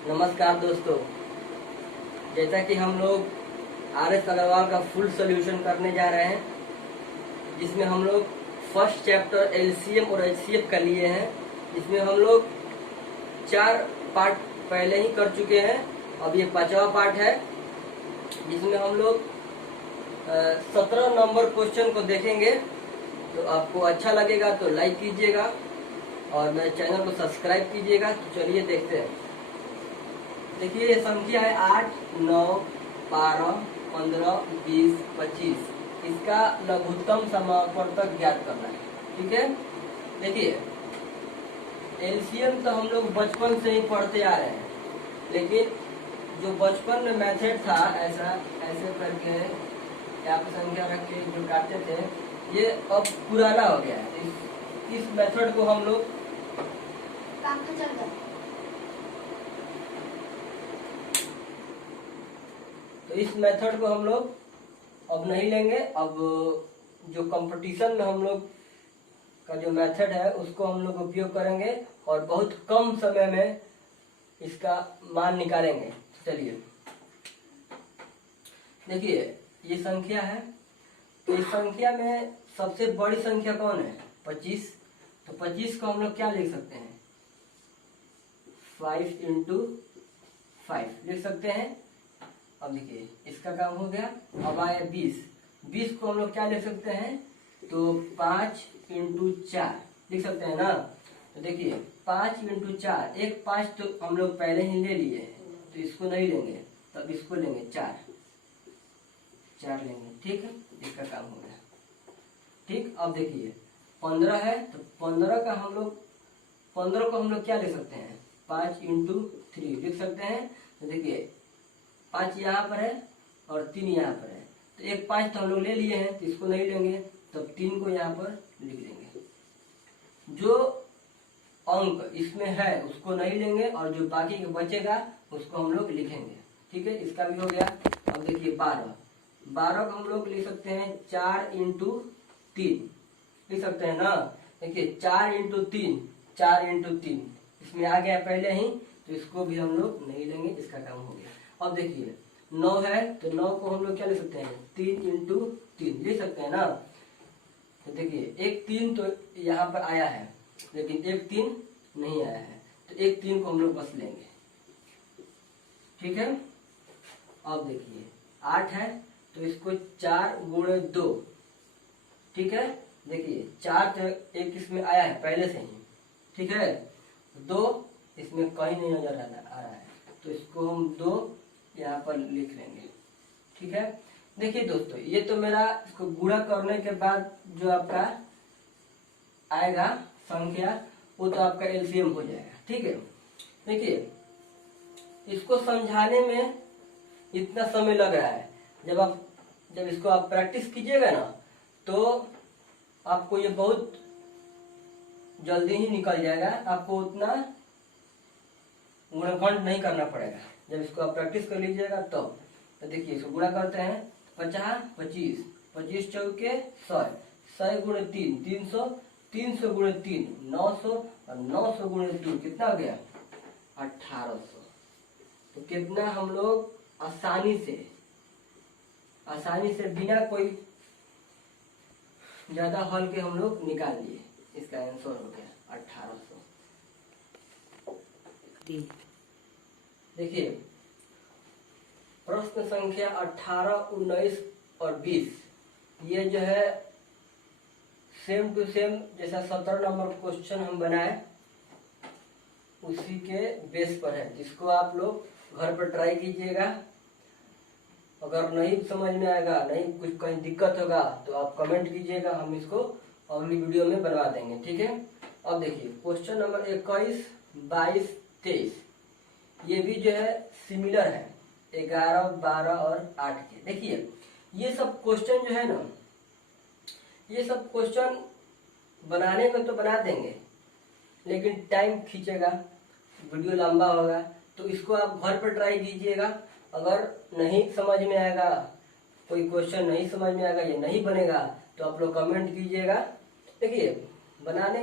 नमस्कार दोस्तों। जैसा कि हम लोग आर.एस. अग्रवाल का फुल सॉल्यूशन करने जा रहे हैं, जिसमें हम लोग फर्स्ट चैप्टर एलसीएम और एचसीएफ का लिए हैं। इसमें हम लोग 4 पार्ट पहले ही कर चुके हैं। अब ये 5वां पार्ट है, जिसमें हम लोग 17 नंबर क्वेश्चन को देखेंगे। तो आपको अच्छा लगेगा तो लाइक कीजिएगा और मेरे चैनल को सब्सक्राइब कीजिएगा। तो चलिए देखते हैं। देखिए, ये संख्या है 8, 9, 12, 15, 20, 25। इसका लघुत्तम समापवर्तक ज्ञात करना है। ठीक है, देखिए एलसीएम तो हम लोग बचपन से ही पढ़ते आ रहे हैं, लेकिन जो बचपन में मेथड था ऐसा ऐसे करके यहाँ पे संख्या रख के जो काटते थे, ये अब पुराना हो गया है। इस मेथड को हम लोग काम तो चल रहा है। तो इस मेथड को हम लोग अब नहीं लेंगे। अब जो कंपटीशन में हम लोग का जो मेथड है उसको हम लोग उपयोग करेंगे और बहुत कम समय में इसका मान निकालेंगे। चलिए देखिए, ये संख्या है। तो इस संख्या में सबसे बड़ी संख्या कौन है? 25। तो 25 को हम लोग क्या लिख सकते हैं? 5 × 5 लिख सकते हैं। अब देखिए, इसका काम हो गया। अब आए 20। 20 को हम लोग क्या लिख सकते हैं? तो 5 × 4 लिख सकते हैं ना। तो देखिए 5 × 4, एक 5 तो हम लोग पहले ही ले लिए हैं, तो इसको नहीं लेंगे, तब इसको लेंगे 4 लेंगे। ठीक है, इसका काम हो गया। ठीक, अब देखिए 15 है, तो 15 को हम लोग क्या लिख सकते हैं? 5 × 3 लिख सकते हैं। तो देखिए 5 यहाँ पर है और 3 यहाँ पर है, तो एक 5 तो हम लोग ले लिए हैं, तो इसको नहीं लेंगे, तब 3 को यहाँ पर लिख देंगे। जो अंक इसमें है उसको नहीं लेंगे और जो बाकी का बचेगा उसको हम लोग लिखेंगे। ठीक है, इसका भी हो गया। अब देखिए 12 को हम लोग लिख सकते हैं 4 × 3 लिख सकते हैं ना। देखिए 4 × 3, 4 × 3 इसमें आ गया पहले ही, तो इसको भी हम लोग नहीं लेंगे, इसका काम हो गया। अब देखिए 9 है, तो 9 को हम लोग क्या लिख सकते हैं? 3 × 3 लिख सकते हैं ना। तो देखिए एक 3 तो यहाँ पर आया है, लेकिन एक 3 नहीं आया है, तो एक 3 को हम लोग बस लेंगे। ठीक है, अब देखिए 8 है, तो इसको 4 × 2। ठीक है, देखिए 4 तो एक इसमें आया है पहले से ही। ठीक है, 2 इसमें कहीं नहीं नजर आ रहा है, तो इसको हम 2 यहाँ पर लिख लेंगे। ठीक है, देखिए दोस्तों, ये तो मेरा इसको गुणा करने के बाद जो आपका आएगा संख्या, वो तो आपका एलसीएम हो जाएगा। ठीक है, देखिए इसको समझाने में इतना समय लग रहा है। जब इसको आप प्रैक्टिस कीजिएगा ना, तो आपको ये बहुत जल्दी ही निकल जाएगा। आपको उतना गुणनखंड नहीं करना पड़ेगा। जब इसको आप प्रैक्टिस कर लीजिएगा तब। तो देखिए इसको गुणा करते हैं। 50, 25, 25 चौके 100, 100 × 3, 300, 300 × 3, 900 और 900 × 2 कितना हो गया? 1800। तो कितना हम लोग आसानी से बिना कोई ज्यादा हल के हम लोग निकाल लिए। इसका आंसर हो गया 1800। देखिए प्रश्न संख्या 18, 19 और 20, ये जो है सेम टू सेम जैसा 17 नंबर क्वेश्चन हम बनाए उसी के बेस पर है, जिसको आप लोग घर पर ट्राई कीजिएगा। अगर नहीं समझ में आएगा, नहीं कुछ कहीं दिक्कत होगा, तो आप कमेंट कीजिएगा, हम इसको अगली वीडियो में बनवा देंगे। ठीक है, अब देखिए क्वेश्चन नंबर 21, 22, 23, ये भी जो है सिमिलर है 11, 12 और 8 के। देखिए ये सब क्वेश्चन जो है ना, ये सब क्वेश्चन बनाने में तो बना देंगे, लेकिन टाइम खींचेगा, वीडियो लंबा होगा। तो इसको आप घर पर ट्राई कीजिएगा। अगर नहीं समझ में आएगा, कोई क्वेश्चन नहीं समझ में आएगा, ये नहीं बनेगा, तो आप लोग कमेंट कीजिएगा। देखिए बनाने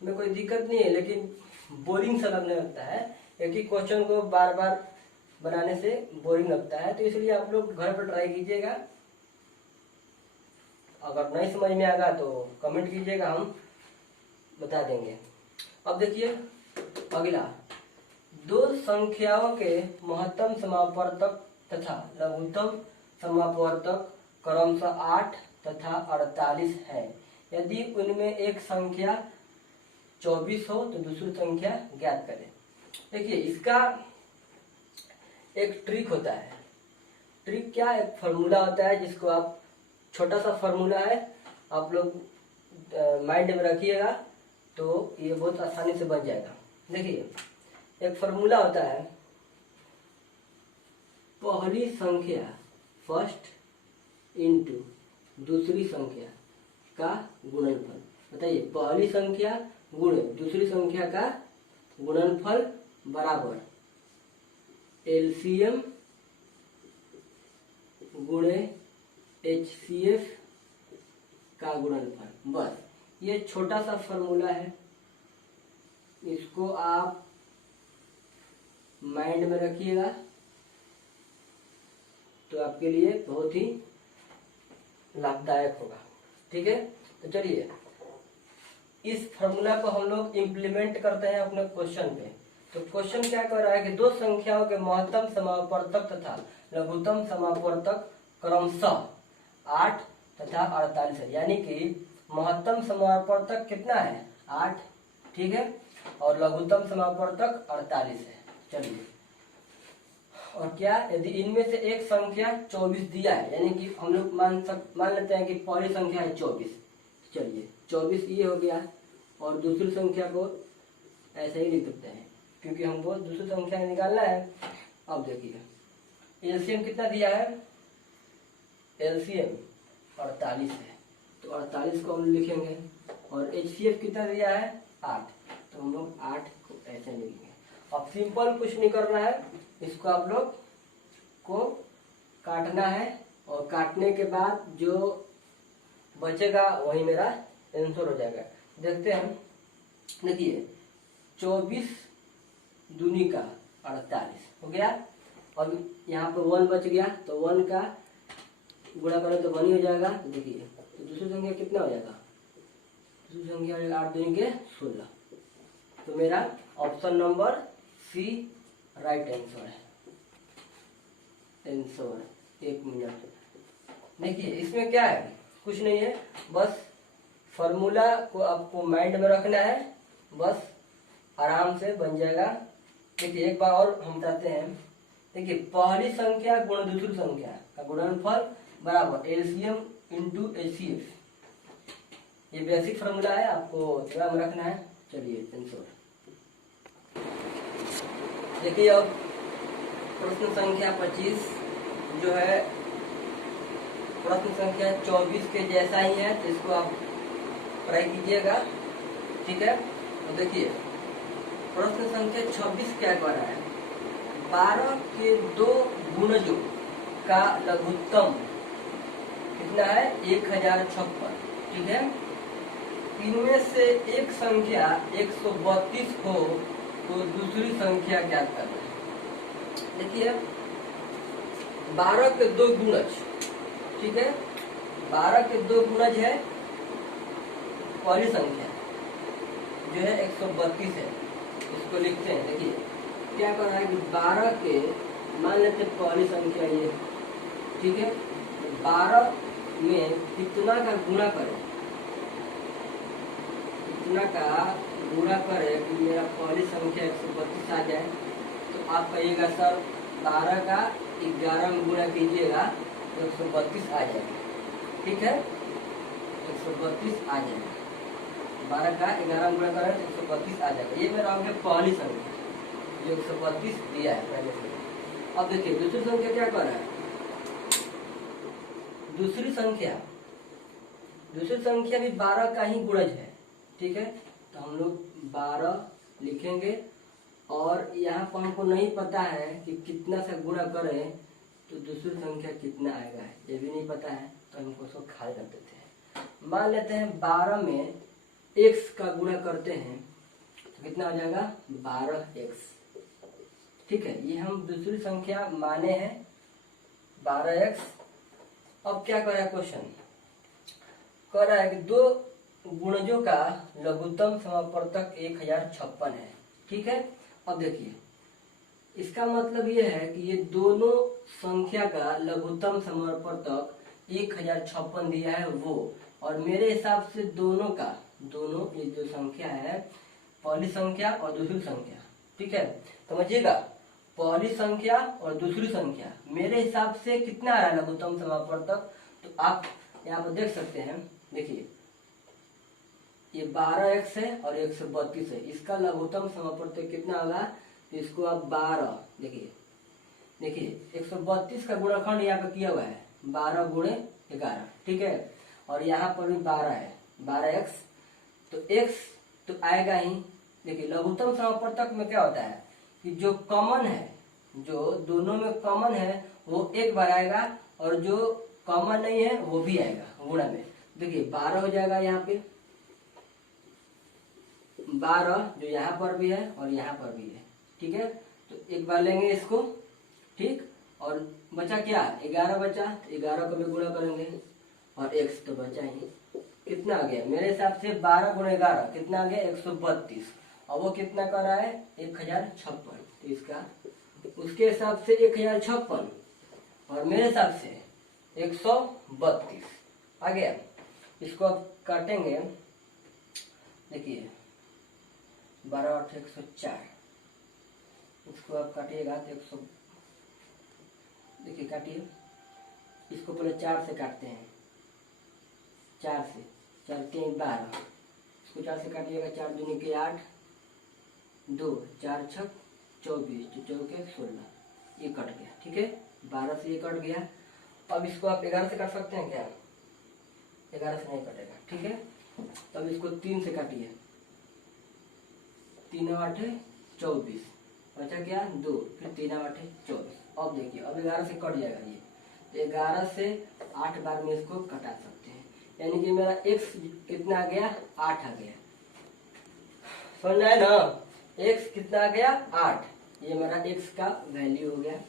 में कोई दिक्कत नहीं है, लेकिन बोरिंग सा लगने लगता है एक ही क्वेश्चन को बार बार बनाने से बोरिंग लगता है, तो इसलिए आप लोग घर पर ट्राई कीजिएगा। अगर नहीं समझ में आएगा तो कमेंट कीजिएगा, हम बता देंगे। अब देखिए अगला, दो संख्याओं के महत्तम समापवर्तक तथा लघुत्तम समापवर्तक क्रमशः 8 तथा 48 है। यदि उनमें एक संख्या 24 हो तो दूसरी संख्या ज्ञात करें। देखिए इसका एक ट्रिक होता है। ट्रिक क्या, एक फॉर्मूला होता है जिसको आप, छोटा सा फॉर्मूला है, आप लोग माइंड में रखिएगा तो ये बहुत आसानी से बन जाएगा। देखिए एक फॉर्मूला होता है, पहली संख्या फर्स्ट इंटू दूसरी संख्या का गुणनफल। बताइए, पहली संख्या गुणे दूसरी संख्या का गुणनफल बराबर एलसीएम गुणे एचसीएफ का गुणनफल। बस ये छोटा सा फॉर्मूला है, इसको आप माइंड में रखिएगा तो आपके लिए बहुत ही लाभदायक होगा। ठीक है, तो चलिए इस फॉर्मूला को हम लोग इम्प्लीमेंट करते हैं अपने क्वेश्चन पे। तो क्वेश्चन क्या कर रहा है कि दो संख्याओं के महत्तम समापवर्तक तथा लघुत्तम समापवर्तक क्रमशः 8 तथा 48 है। यानी कि महत्तम समापवर्तक कितना है, 8, ठीक है, और लघुत्तम समापवर्तक 48 है। चलिए, और क्या, यदि इनमें से एक संख्या 24 दिया है, यानी कि हम लोग मान लेते हैं कि पहली संख्या है 24। चलिए 24 ये हो गया, और दूसरी संख्या को ऐसे ही लिख सकते हैं क्योंकि हमको दूसरी संख्या निकालना है। अब देखिए एलसीएम कितना दिया है, एलसीएम 48 है, तो 48 को हम लिखेंगे, और एचसीएफ कितना दिया है 8, तो हम लोग 8 को ऐसे लिखेंगे। अब सिंपल कुछ नहीं करना है, इसको आप लोग को काटना है, और काटने के बाद जो बचेगा वही मेरा आंसर हो जाएगा। देखते हैं, देखिए 24 दूनी का 48 हो गया, और यहाँ पर 1 बच गया, तो 1 का गुणा करें तो 1 ही हो जाएगा। देखिए तो दूसरी संख्या कितना हो जाएगा, दूसरी संख्या हो जाएगा 8 दूनी के 16। तो मेरा option number C right answer है। Answer 1 minute. देखिए इसमें क्या है, कुछ नहीं है, बस फॉर्मूला को आपको माइंड में रखना है, बस आराम से बन जाएगा। देखिए एक बार और हम बताते हैं। देखिए पहली संख्या गुणा दूसरी संख्या का गुणनफल बराबर एलसीएम इंटू एचसीएफ। ये बेसिक फॉर्मूला है, आपको ध्यान में रखना है। चलिए आंसर देखिए। अब प्रश्न संख्या 25 जो है प्रश्न संख्या 24 के जैसा ही है, तो इसको आप ट्राई कीजिएगा, ठीक है। तो देखिए प्रश्न संख्या 26 क्या कर रहा है, 12 के 2 गुणजों का लघुत्तम कितना है 1056, ठीक है। इनमें से एक संख्या 132 हो तो दूसरी संख्या क्या करना है। देखिए 12 के 2 गुणज, ठीक है, 12 के 2 गुणज है पहली संख्या जो है 132 है, इसको लिखते हैं। देखिए क्या कर रहा है कि 12 के, मान लेते हैं पहली संख्या ये, ठीक है, 12 में कितना का गुणा करें, कितना का गुणा करें कि मेरा पहली संख्या 132 आ जाए। तो आप कहिएगा सर 12 का 11 में गुणा कीजिएगा तो 132 आ जाएगा, ठीक है, 132 आ जाएगा। 12 का 11 में गुणा करें तो 132 आ जाएगा। ये मेरा हो गया पहली संख्या जो 132 दिया है पहले से। अब देखिए दूसरी संख्या क्या कर रहा है, दूसरी संख्या भी 12 का ही गुणज है, ठीक है। तो हम लोग 12 लिखेंगे, और यहाँ पर हमको नहीं पता है कि कितना से गुणा करें तो दूसरी संख्या कितना आएगा, ये भी नहीं पता है, तो हमको उसको खाली कर देते हैं। मान लेते हैं 12 में x का गुणा करते हैं तो कितना हो जाएगा 12x, ठीक है, ये हम दूसरी संख्या माने हैं 12x। अब क्या कर रहा है क्वेश्चन, कह रहा है कि दो गुणजों का लघुत्तम समापवर्तक 1056 है। ठीक है, अब देखिए इसका मतलब ये है कि ये दोनों संख्या का लघुत्तम समापवर्तक 1056 दिया है वो, और मेरे हिसाब से दोनों ये जो संख्या है, पहली संख्या और दूसरी संख्या, ठीक है समझिएगा, पहली संख्या और दूसरी संख्या मेरे हिसाब से कितना आ रहा है लघुत्तम समापवर्तक, तो आप यहाँ पर देख सकते हैं। देखिए ये 12x है और 132 है, इसका लघुत्तम समापवर्तक कितना होगा, तो इसको आप 12 देखिए 132 का गुणनखंड यहाँ पे किया हुआ है 12 गुणे 11, ठीक है, और यहाँ पर भी 12 है 12x, तो x तो आएगा ही। देखिए लघुत्तम समापवर्तक में क्या होता है कि जो कॉमन है, जो दोनों में कॉमन है वो एक बार आएगा, और जो कॉमन नहीं है वो भी आएगा गुणा में। देखिए 12 हो जाएगा यहाँ पे 12, जो यहाँ पर भी है और यहाँ पर भी है, ठीक है, तो एक बार लेंगे इसको, ठीक, और बचा क्या 11 बचा, तो 11 को भी गुणा करेंगे, और x तो बचा ही, कितना आ गया मेरे हिसाब से 12 गुणे 11 कितना आ गया 132, और वो कितना कर रहा है 1056, तो इसका उसके हिसाब से 1056 और मेरे हिसाब से 132 आ गया। इसको अब काटेंगे, देखिए 12 8 104, इसको आप काटिएगा तो 100, देखिए काटिए, इसको पहले 4 से काटते हैं, 4 से 4 के 12, इसको 4 से काटिएगा, 4 दूनी के 8, 2 4 6 24, तो 4 के 16, ये कट गया, ठीक है 12 से ये कट गया। अब इसको आप 11 से काट सकते हैं क्या, 11 से नहीं कटेगा, ठीक है, तब इसको 3 से काटिए, 3 8 24, बचा क्या 2, फिर 3 8 24। अब देखिए अब 11 से कट जाएगा ये, तो 11 से 8 बार में इसको कटा सकते हैं, यानी कि मेरा x कितना आ गया 8 आ गया, समझ में आया ना, x कितना आ गया 8, ये मेरा x का वैल्यू हो गया,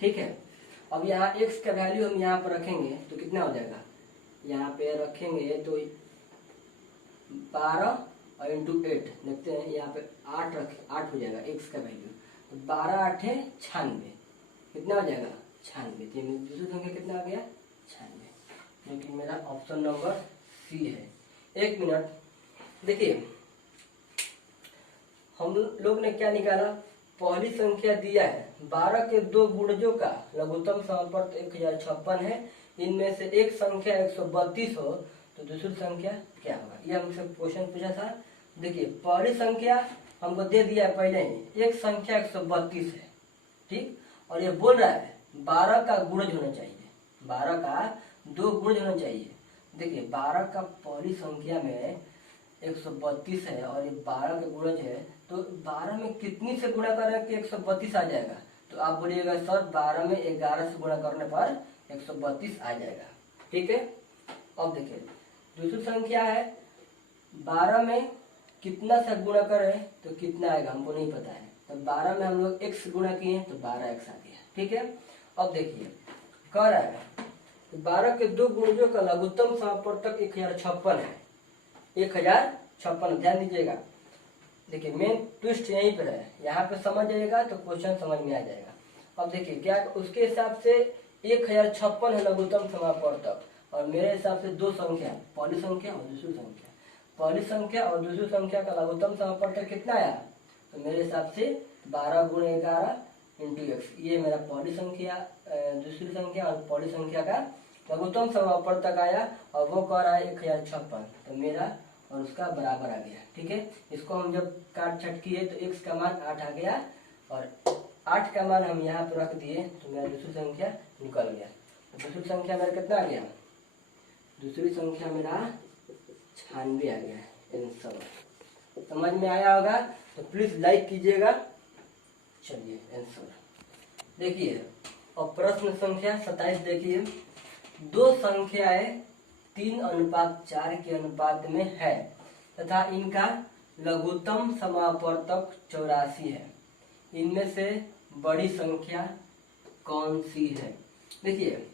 ठीक है। अब यहाँ x का वैल्यू हम यहाँ पर रखेंगे तो कितना हो जाएगा, यहाँ पे रखेंगे तो 12 और इंटू 8 देखते हैं, यहाँ पे 8 हो जाएगा x का वैल्यू, तो 12 8 96, कितना हो जाएगा 96, तो दूसरी संख्या कितना आ गया 96, जो कि मेरा ऑप्शन नंबर सी है। एक मिनट, देखिए हम लोग ने क्या निकाला, पहली संख्या दिया है 12 के दो गुणजों का लघुत्तम समापवर्तक 1056 है, इनमें से एक संख्या 132 हो तो दूसरी संख्या क्या होगा, ये हमसे क्वेश्चन पूछा था। देखिए पहली संख्या हमको दे दिया है पहले ही, एक संख्या 132 है, ठीक, और ये बोल रहा है 12 का गुणज होना चाहिए, 12 का 2 गुणज होना चाहिए। देखिए 12 का पहली संख्या में 132 है और ये 12 का गुणज है, तो 12 में कितनी से गुणा करें कि 132 आ जाएगा, तो आप बोलिएगा सर 12 में 11 से गुणा करने पर 132 आ जाएगा, ठीक है। अब देखिए दूसरी संख्या है 12 में कितना से गुणा करें तो कितना आएगा हमको नहीं पता है, तो 12 में हम लोग x गुणा किए तो 12x आ गया, ठीक है। अब देखिए कह रहा है 12 के दो गुणजों का लघुत्तम समापवर्तक 1056 है, 1056, ध्यान दीजिएगा। देखिए मेन ट्विस्ट यहीं पर है, यहाँ पे समझ जाइएगा तो क्वेश्चन समझ में आ जाएगा। अब देखिए क्या उसके हिसाब से 1056 है लघुत्तम समापवर्तक, और मेरे हिसाब से दो संख्या, पहली संख्या और दूसरी संख्या, पहली संख्या और दूसरी संख्या का लघुत्तम समापवर्तक कितना आया, तो मेरे हिसाब से 12 गुणे 11 इंटू एक्स, ये मेरा पहली संख्या दूसरी संख्या और पहली संख्या का लघुत्तम समापवर्तक आया, और वो कह रहा है 1056, तो मेरा और उसका बराबर आ गया, ठीक है। इसको हम जब काट छट किए तो x का मान 8 आ गया, और 8 का मान हम यहाँ पे रख दिए तो मेरा दूसरी संख्या निकल गया। तो दूसरी संख्या मेरा कितना आ गया, दूसरी संख्या मेरा 96 आ गया आंसर। समझ में आया होगा तो प्लीज लाइक कीजिएगा। चलिए आंसर देखिए, और प्रश्न संख्या 27 देखिए, दो संख्याएं 3:4 के अनुपात में है तथा इनका लघुत्तम समापवर्तक 84 है, इनमें से बड़ी संख्या कौन सी है। देखिए,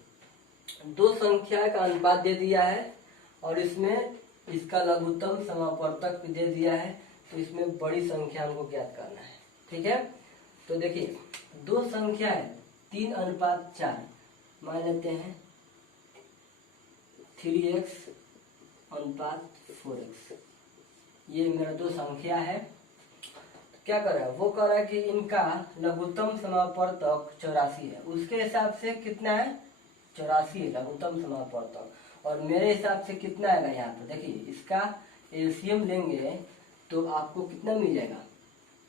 दो संख्या का अनुपात दे दिया है और इसमें इसका लघुत्तम समापवर्तक भी दे दिया है, तो इसमें बड़ी संख्या हमको ज्ञात करना है। ठीक है, तो देखिए दो संख्या है 3:4, मान लेते हैं 3x/4x, ये मेरा दो संख्या है। तो क्या कर रहा है, वो कह रहा है कि इनका लघुत्तम समापवर्तक 84 है। उसके हिसाब से कितना है, 84 है लघुत्तम समापवर्तक, और मेरे हिसाब से कितना आएगा यहाँ पर। देखिए इसका एलसीएम लेंगे तो आपको कितना मिल जाएगा,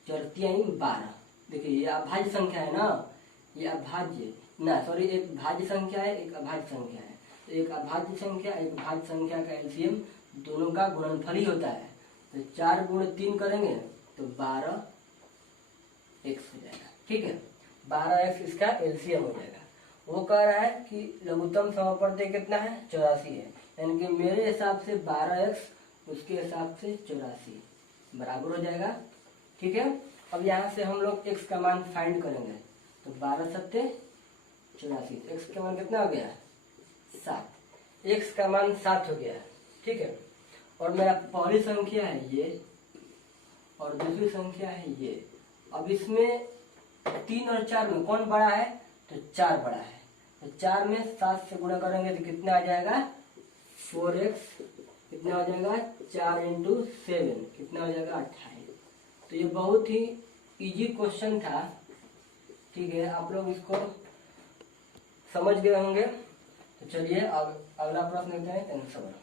4×3=12। देखिए ये अभाज्य संख्या है ना, ये अभाज्य ना, सॉरी, एक भाज्य संख्या है, एक अभाज्य संख्या है। तो एक अभाज्य संख्या एक भाज्य संख्या का एलसीएम दोनों का गुणनफल ही होता है। तो 4×3 करेंगे तो 12x हो जाएगा। ठीक है, 12x इसका एलसीएम हो जाएगा। वो कह रहा है कि लघुत्तम समापवर्तक कितना है, 84 है, यानी कि मेरे हिसाब से 12x उसके हिसाब से 84 बराबर हो जाएगा। ठीक है, अब यहाँ से हम लोग x का मान फाइंड करेंगे, तो 12×7=84, x का मान कितना हो गया, 7, x का मान 7 हो गया। ठीक है, और मेरा पहली संख्या है ये और दूसरी संख्या है ये। अब इसमें 3 और 4 में कौन बड़ा है, तो 4 बड़ा है। तो 4 में 7 से गुणा करेंगे तो कितना आ जाएगा, 4x, कितना हो जाएगा 4×7 कितना हो जाएगा, 28। तो ये बहुत ही इजी क्वेश्चन था। ठीक है, आप लोग इसको समझ गए होंगे। तो चलिए अब अगला प्रश्न लेते हैं, आंसर।